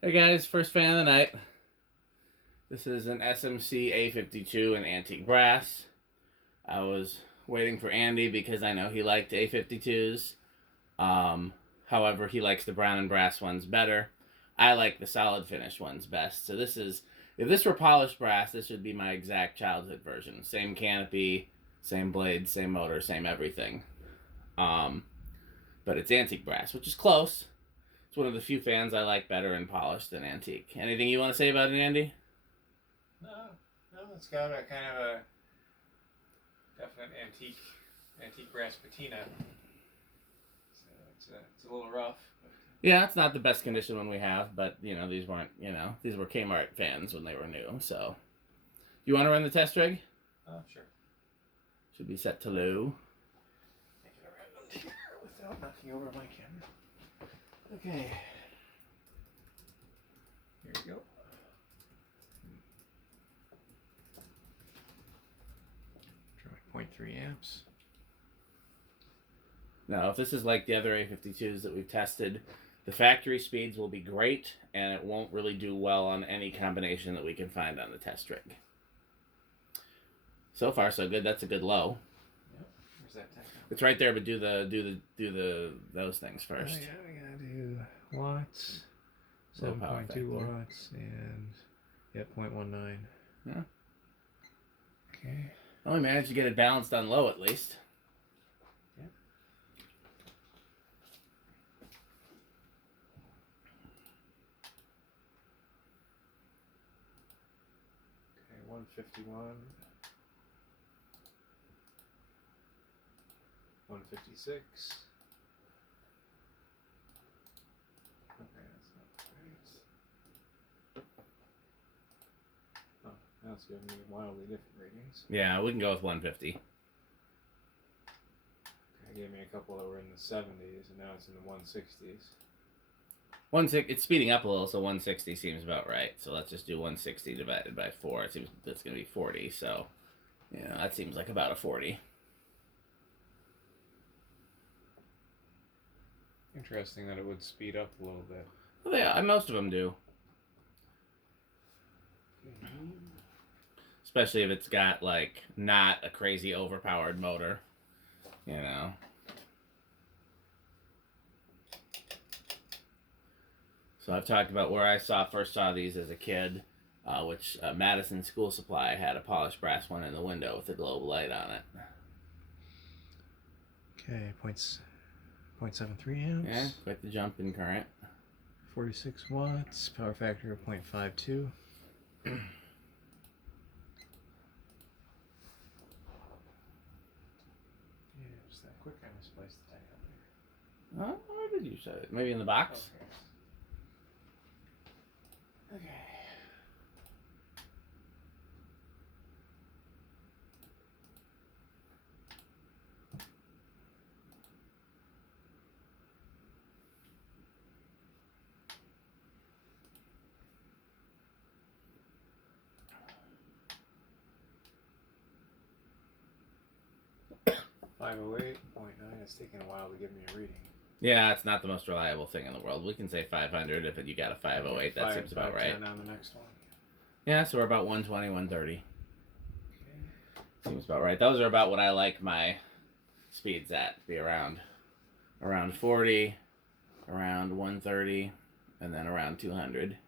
Hey guys, first fan of the night. This is an SMC A52 in antique brass. I was waiting for Andy because I know he liked A52s. Um, However, he likes the brown and brass ones better. I like the solid finish ones best. So if this were polished brass, this would be my exact childhood version. Same canopy, same blades, same motor, same everything. Um, but it's antique brass, which is close. It's one of the few fans I like better in polished than antique. Anything you want to say about it, Andy? No, no, it's got a kind of a definite antique brass patina. So it's a little rough. Yeah, it's not the best condition one we have, but these weren't, these were Kmart fans when they were new. So, you want to run the test rig? Oh, sure. Should be set to low. Make it around here without knocking over my camera. Okay. Here we go. Drawing 0.3 amps. Now, if this is like the other A52s that we've tested, the factory speeds will be great, and it won't really do well on any combination that we can find on the test rig. So far, so good. That's a good low. Yep. Where's that tech? It's right there, but do those things first. Oh, yeah, we gotta do watts, Low power 7.2 factor. watts, and 0.19. Yeah. Okay. Well, we managed to get it balanced on low at least. Yep. Okay, 151. 156. Okay, that's not right. Oh, now it's giving me wildly different readings. Yeah, we can go with 150. Okay, it gave me a couple that were in the 70s, and now it's in the 160s. It's speeding up a little, so 160 seems about right. So let's just do 160 divided by 4. It seems that's going to be 40. So, that seems like about a 40. Interesting that it would speed up a little bit. Well, yeah, most of them do. Especially if it's got, like, not a crazy overpowered motor. So I've talked about where I first saw these as a kid, which Madison School Supply had a polished brass one in the window with a globe light on it. Okay, 0.73 amps. Yeah, quite the jump in current. 46 watts, power factor of 0.52. Yeah, just that quick, I misplaced the tag on there. Oh, where did you set it? Maybe in the box? Okay. Okay. .9. It's taking a while to give me a reading. Yeah, it's not the most reliable thing in the world. We can say 500 if you got a 508. That seems about right. On the next one. Yeah, so we're about 120, 130. Okay. Seems about right. Those are about what I like my speeds at. Be around 40, around 130, and then around 200.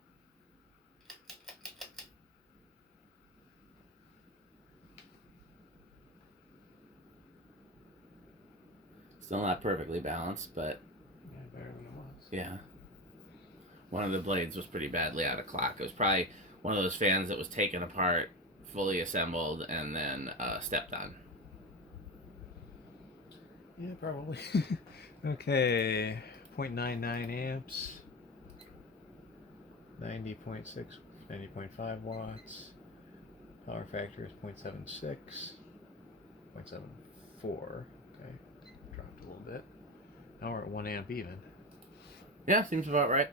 Still not perfectly balanced, but yeah, better than it was. Yeah. One of the blades was pretty badly out of clock. It was probably one of those fans that was taken apart, fully assembled, and then stepped on. Yeah, probably. Okay, 0.99 amps. 90.5 watts. Power factor is 0.76. 0.74. Okay, dropped a little bit. Now we're at 1 amp even. Yeah, seems about right.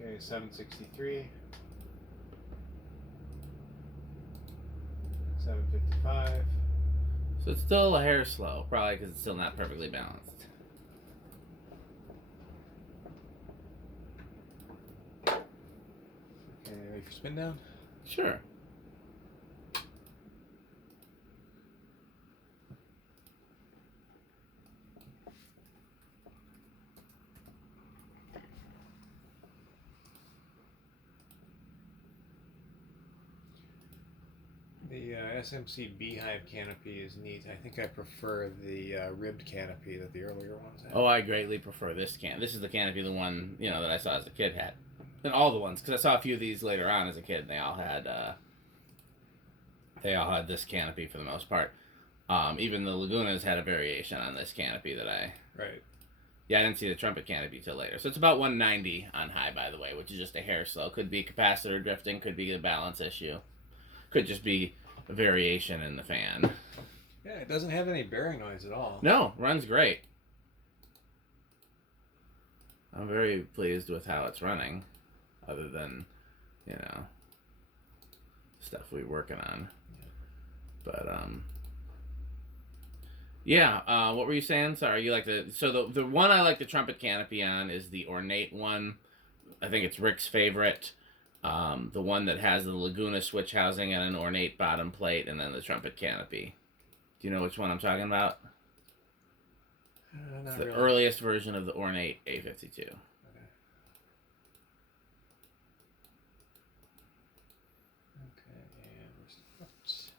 Okay, 763. 755. So it's still a hair slow, probably because it's still not perfectly balanced. Okay, ready for spin down? Sure. The SMC Beehive canopy is neat. I think I prefer the ribbed canopy that the earlier ones had. Oh, I greatly prefer this can. This is the canopy, the one that I saw as a kid had, and all the ones because I saw a few of these later on as a kid. And they all had this canopy for the most part. Even the Lagunas had a variation on this canopy that I. Right. Yeah, I didn't see the trumpet canopy till later. So it's about 190 on high, by the way, which is just a hair slow. Could be capacitor drifting, could be a balance issue, could just be a variation in the fan. Yeah, it doesn't have any bearing noise at all. No, runs great. I'm very pleased with how it's running, other than, stuff we're working on. But, yeah, what were you saying? Sorry, you like the one I like the trumpet canopy on is the ornate one. I think it's Rick's favorite. The one that has the Laguna switch housing and an ornate bottom plate, and then the trumpet canopy. Do you know which one I'm talking about? It's the earliest version of the ornate A52. Okay. And where's the parts?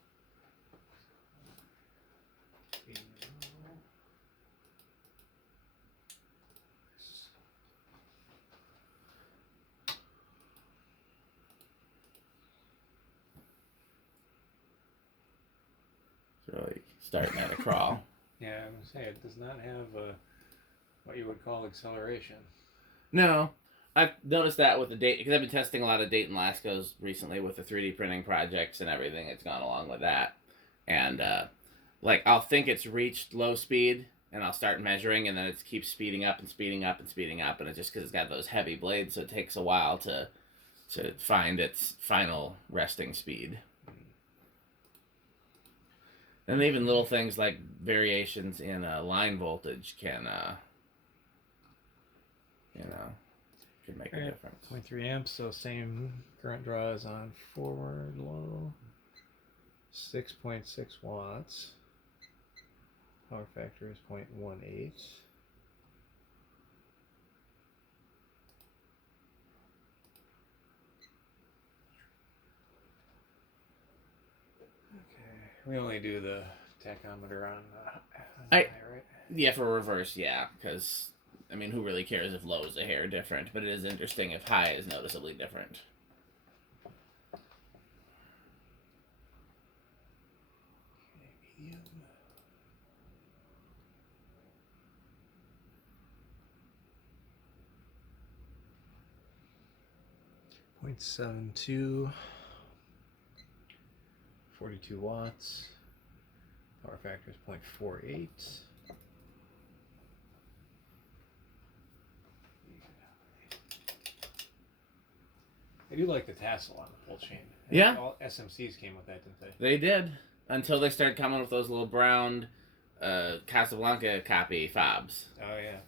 It's really starting at a crawl. Yeah, I was going to say, it does not have what you would call acceleration. No. I've noticed that with the Dayton, because I've been testing a lot of Dayton Lascos recently with the 3D printing projects and everything that's gone along with that. And, I'll think it's reached low speed, and I'll start measuring, and then it keeps speeding up and speeding up and speeding up, and it's just because it's got those heavy blades, so it takes a while to find its final resting speed. And even little things like variations in line voltage can make a difference. 0.3 amps, so same current draw as on forward low. 6.6 watts. Power factor is 0.18. We only do the tachometer on high, right? Yeah, for reverse, yeah, because, who really cares if low is a hair different, but it is interesting if high is noticeably different. Okay, medium. .72. 42 watts. Power factor is 0.48. I do like the tassel on the pull chain. Yeah. All SMCs came with that, didn't they? They did, until they started coming with those little brown Casablanca copy fobs. Oh, yeah.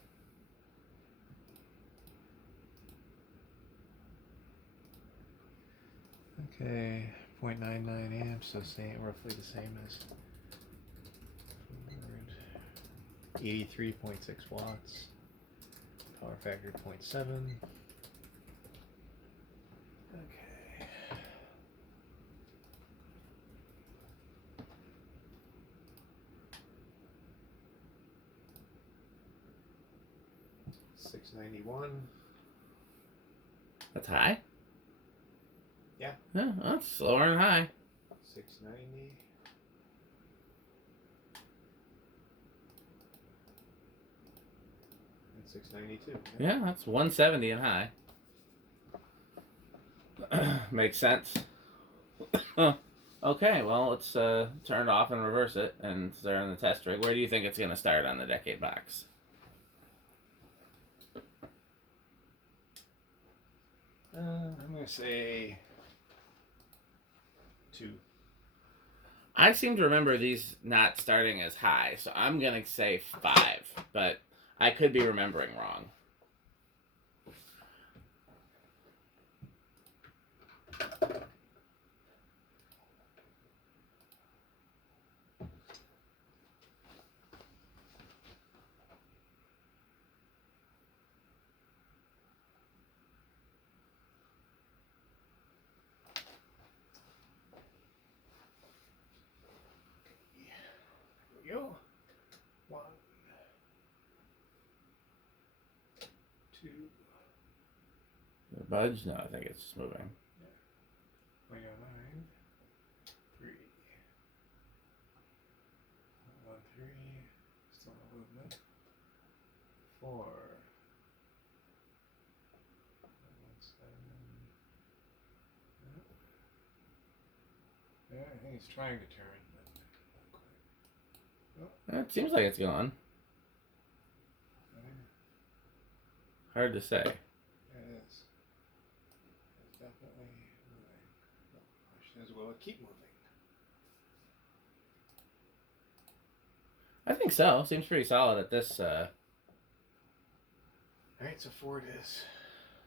Okay, 0.99 amps, so roughly the same as 83.6 watts. Power factor 0.7. Okay. $691. That's high? Yeah. Yeah, that's slower than high. 690. And 692. Yeah, that's 170 and high. Makes sense. Okay, well, let's turn it off and reverse it and start on the test rig. Where do you think it's going to start on the decade box? I'm going to say 2. I seem to remember these not starting as high, so I'm going to say 5, but I could be remembering wrong. Here we go. 1, 2. Budge? No, I think it's just moving. We got 9, 3. 1, 3. Still no movement. 4. 1, 7. Yeah, I think it's trying to turn, but not quite. It seems like it's going. Hard to say. It is. It's definitely moving. The question is, will it keep moving? I think so. Seems pretty solid at this. Alright, so 4 it is.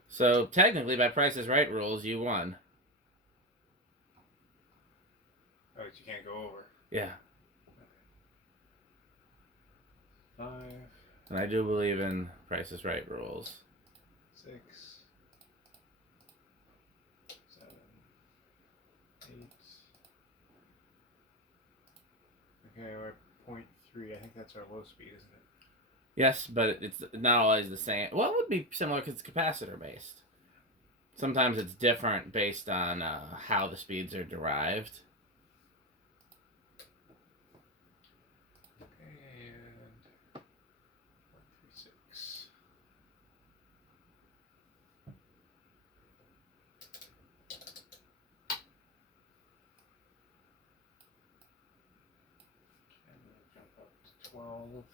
So technically, by Price is Right rules, you won. Oh, but you can't go over. Yeah. 5, And I do believe in Price is Right rules. 6, 7, 8. Okay, we're at 0.3. I think that's our low speed, isn't it? Yes, but it's not always the same. Well, it would be similar because it's capacitor based. Sometimes it's different based on how the speeds are derived. Okay, and 136. I'm going to jump up to 12.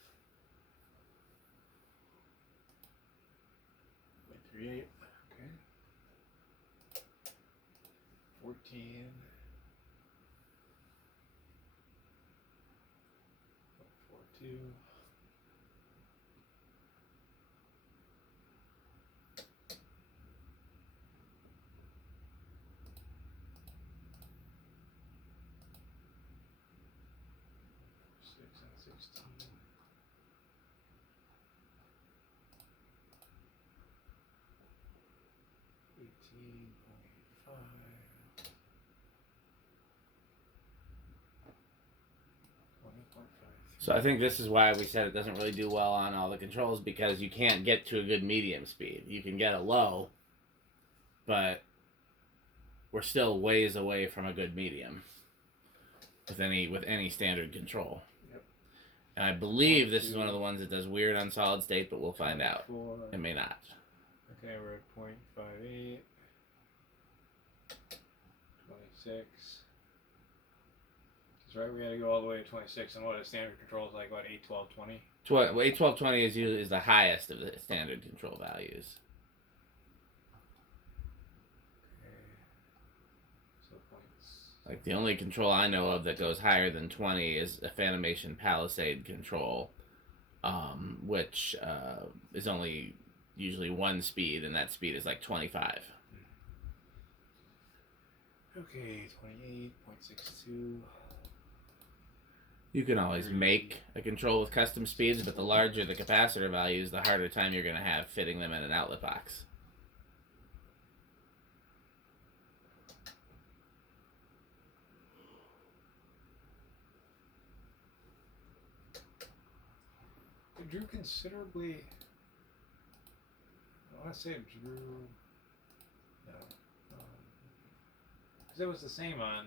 0.38. Okay. 14. 0.42. 6 and 16. 18.5. 20.5. So I think this is why we said it doesn't really do well on all the controls, because you can't get to a good medium speed. You can get a low, but we're still ways away from a good medium with any standard control. Yep. And I believe this is one of the ones that does weird on solid state, but we'll find out. 4. It may not. Okay, we're at 0.58. 26. That's right, we gotta go all the way to 26. And what a standard control is like, what, 8, 12, 20? 8, 12, 20 is the highest of the standard control values. Okay. So points. Like the only control I know of that goes higher than 20 is a Fanimation Palisade control, which is only usually one speed, and that speed is like 25. Okay, 28.62. You can always make a control with custom speeds, but the larger the capacitor values, the harder time you're going to have fitting them in an outlet box. It drew considerably. I want to say it drew. No. Because it was the same on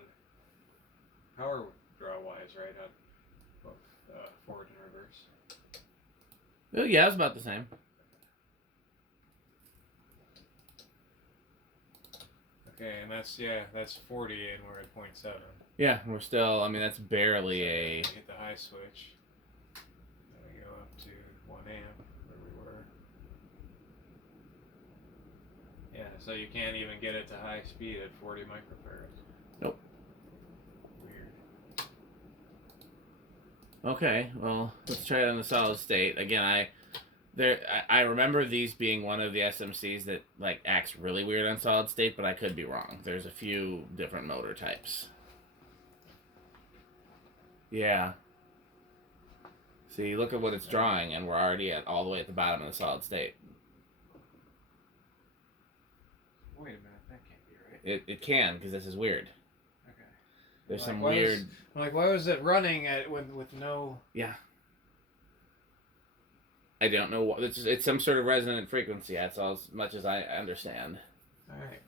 power draw wise, right? On both forward and reverse. Oh, yeah, it was about the same. Okay, and that's 40, and we're at 0.7. Yeah, we're still. I mean, that's barely a. Hit the high switch. Then we go up to 1 amp where we were. Yeah, so you can't even get it to high speed at 40 microfarads. Nope. Weird. Okay, well, let's try it on the solid state. Again, I remember these being one of the SMCs that like acts really weird on solid state, but I could be wrong. There's a few different motor types. Yeah. See, look at what it's drawing, and we're already at all the way at the bottom of the solid state. Wait a minute, that can't be right. It can, because this is weird. Okay. There's Like, some why weird... why was it running at with no... Yeah. I don't know what... It's some sort of resonant frequency, that's all as much as I understand. Alright.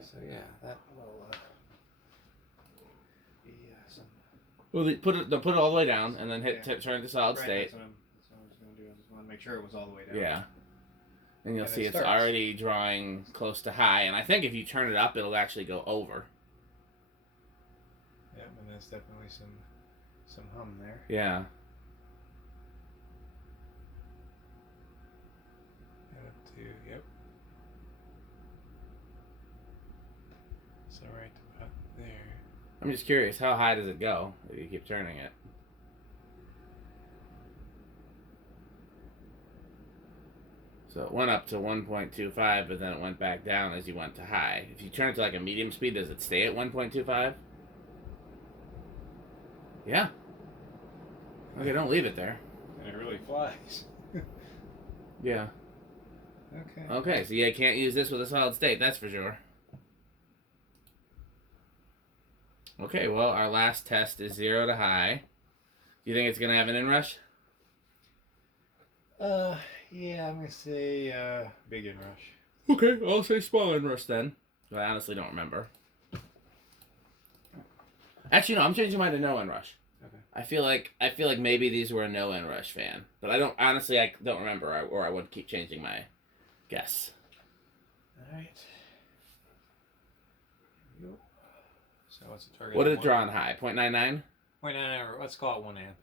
So yeah, that will be some... Well, they'll put it all the way down, and then turn it to solid Right, state. that's what I was going to do. I just want to make sure it was all the way down. Yeah. And you'll And see it it's starts. already drawing close to high, and I think if you turn it up, it'll actually go over. Yep, and that's definitely some hum there. Yeah. And up to, yep. So right about there. I'm just curious, how high does it go if you keep turning it? So it went up to 1.25, but then it went back down as you went to high. If you turn it to like a medium speed, does it stay at 1.25? Yeah. Okay, don't leave it there. And it really flies. Yeah. Okay. Okay, so you can't use this with a solid state, that's for sure. Okay, well, our last test is 0 to high. Do you think it's going to have an inrush? Yeah, I'm going to say big inrush. Okay, I'll say small inrush then. I honestly don't remember. Actually, no, I'm changing mine to no inrush. Okay. I feel like maybe these were a no inrush fan, but I don't remember, or I would keep changing my guess. All right. Here we go. So what's the target? What did it draw on high? 0.99? 0.99, let's call it 1 amp.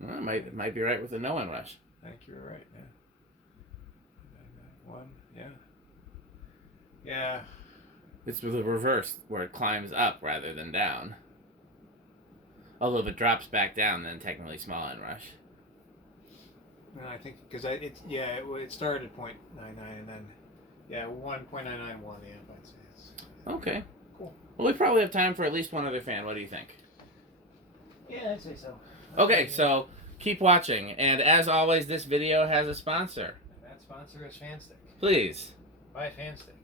Well, it might be right with a no inrush. I think you're right, yeah. 1, yeah. Yeah. It's the reverse, where it climbs up rather than down. Although if it drops back down, then technically small inrush. No, I think because it started at 0.99 and then 1.99 1 amp. I'd say it's Okay. cool. Well, we probably have time for at least one other fan. What do you think? Yeah, I'd say so. Okay, so keep watching, and as always, this video has a sponsor. And that sponsor is Fanstick. Please. Buy Fanstick.